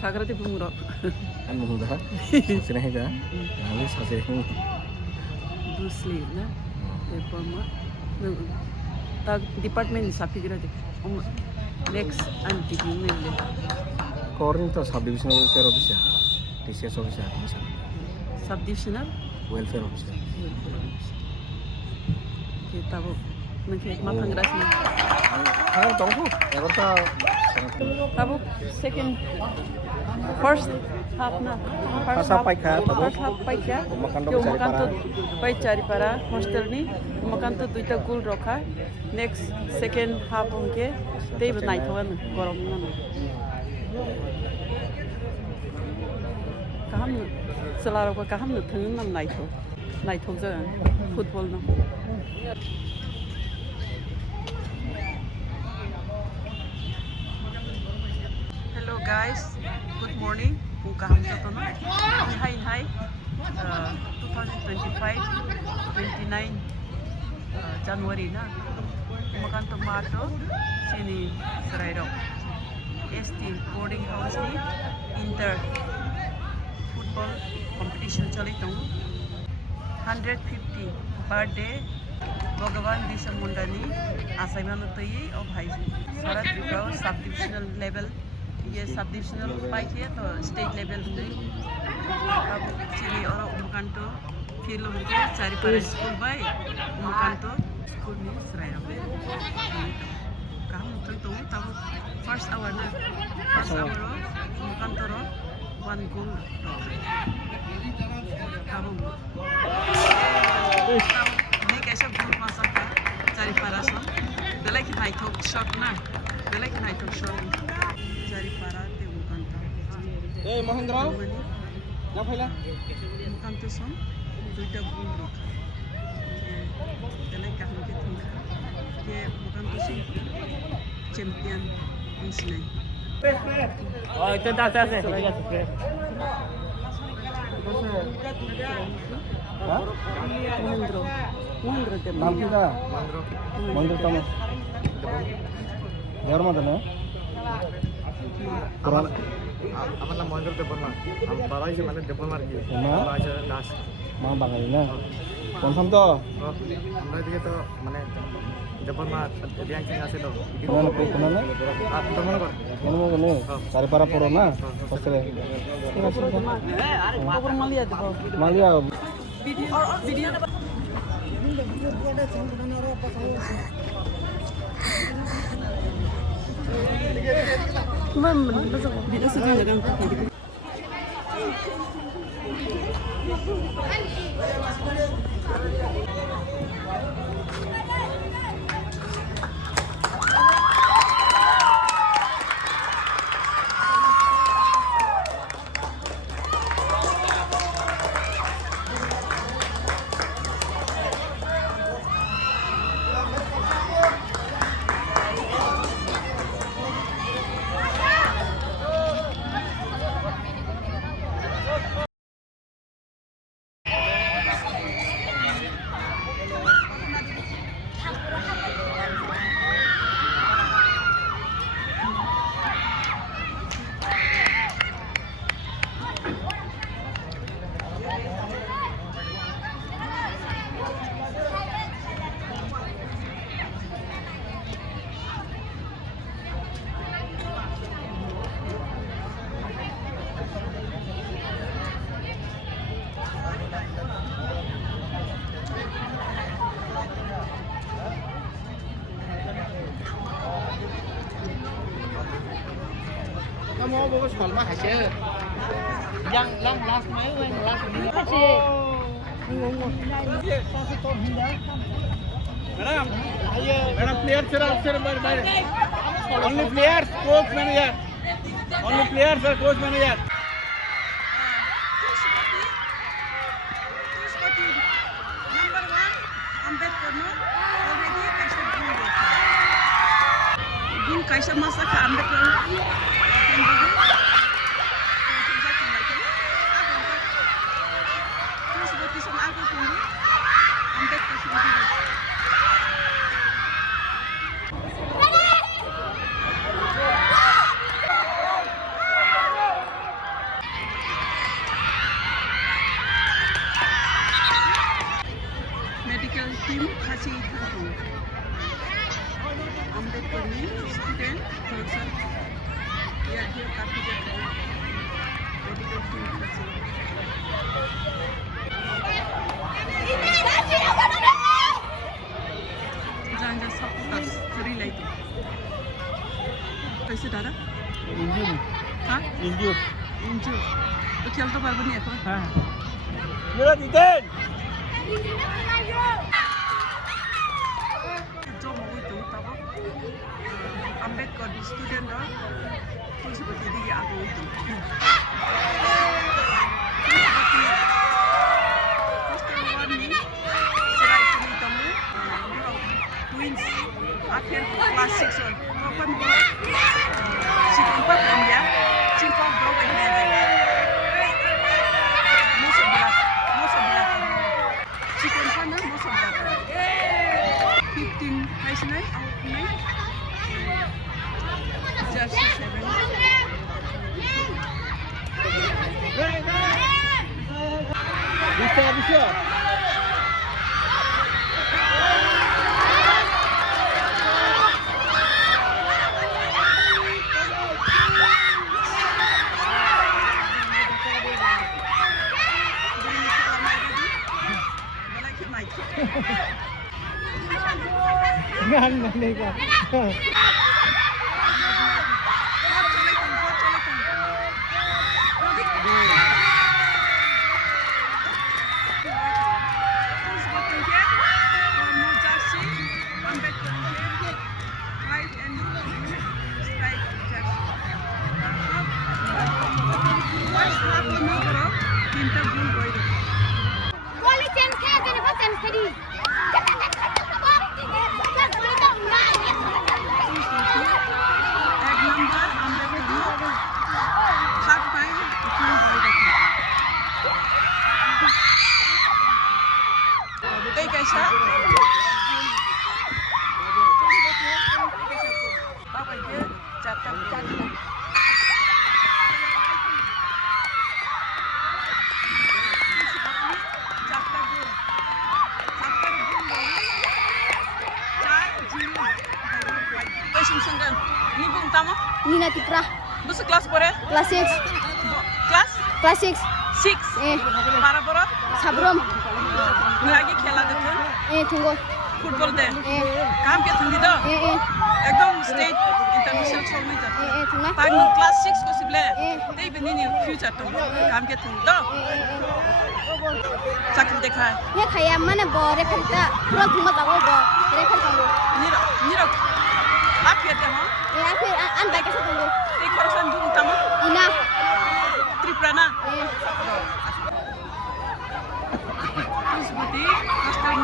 사그라디 붕으로. Anh mừng đó. Xin hay cả. Làm cái sao sẽ không. Bruce Lee na. Tepa ma. Ta department sapigradi. Next anti email. Korin to sub divisional welfare officer. TCS officer. Sub divisional Welfare officer. Kita bu. Mungkin matang ras ni. Ah, tahu tu. Ever ta. Tabu second first half na. First half paika, tabu. First half paika. Makan Yo cari makan para. tu pai cari para hostel ni. Makan tu duita goal rokha. Next second half onke. Tei bu nai thogan gorom na. Kaham selaro ko kaham nu thang nam nai tho. Nai thog ja football na. Hello guys, good morning. Kung kaham sa to na. Hi. 2025, 29 January na. Makan tomato, sini Serairo. ST boarding house ni inter football competition chali tong 150 per day. Bhagavan Bisa Mundani assignment to ye of high Sarat Bukau sub-divisional level. ये sub divisional पाई है तो state level में अब चली और मुकांतो फिर लोग के चारी पर स्कूल बाई मुकांतो स्कूल में सराय रहे काम तो तब फर्स्ट आवर ना फर्स्ट आवर मुकांतो रो वन गोल अब नहीं कैसे गोल मासा का चारी पर आसो बेला की नाइट हो शॉट ना बेला की नाइट हो shot Cari para te mukanta. Mahendra. Na phaila. Mukanta son duita goal rokha. Dalai kaham ke thunga. Ke mukanta son champion insnai. Oh, itu dah selesai. Hah? Mohindra te. Naam kita. Mohindra kamu. Yaar madana. আমার নাম মহেন্দ্র দেববর্মা আমার বাবা হিসেবে মানে দেববর্মা আর কি বাবা আছে দাস মা বাঙালি না কনফার্ম তো আমরা এদিকে তো মানে দেববর্মা র্যাঙ্কিং আছে তো কোন না তো মনে কর মনে চারিপাড়া পড়ো না হোস্টেলে ঠিক আছে খবর মালিয়া দেব মালিয়া video Video sedang jalan kaki. mau bố sòn mà hả chứ yang long last mấy quên last đi madam players sir only players coach manager only players sir coach manager Number 1 Ambedkar no already kaisa gun kaisa masa ka Ambedkar student production. We are here Kartikeya medical field facility. Janja supporters related. कैसे दादा? Engine हाँ? Engine इंजो तो खेलते पारबो नी এখন? हाँ मेरा जितेन जो मगो तो तब अम्बेडकर स्टूडेंट र तुलसीपति दिगी आगो तो twins akhir kelas 6 on kapan si keempat kan ya cincong bro ini mau sebelah si keempat na mau sebelah 15 high school out night jersey 7 bisa Ngan mana ka? कैसा बाबा ये चाटा Nina Tipra. Masuk kelas berapa? Kelas 6. Kelas? Kelas 6. 6. Para berapa? Sabrom. Lagi खेला देते हैं? Tunggu. Football दे? काम क्या थंडी तो? एकदम स्टेट इंटरनेशनल छोड़ में जाते हैं? Tunggu. Pag kelas 6 ko sibla. Tay benini future to. काम क्या थंडी तो? चाकरी देखा है? Ye khaya mana bo refer ta. Pura thuma ta bo refer ta bo. Nira आप कहते हो? Akhir an ba kaisa tunggu. एक परसेंट दूर तमा? Ina. Tripura na? Terus berarti hostel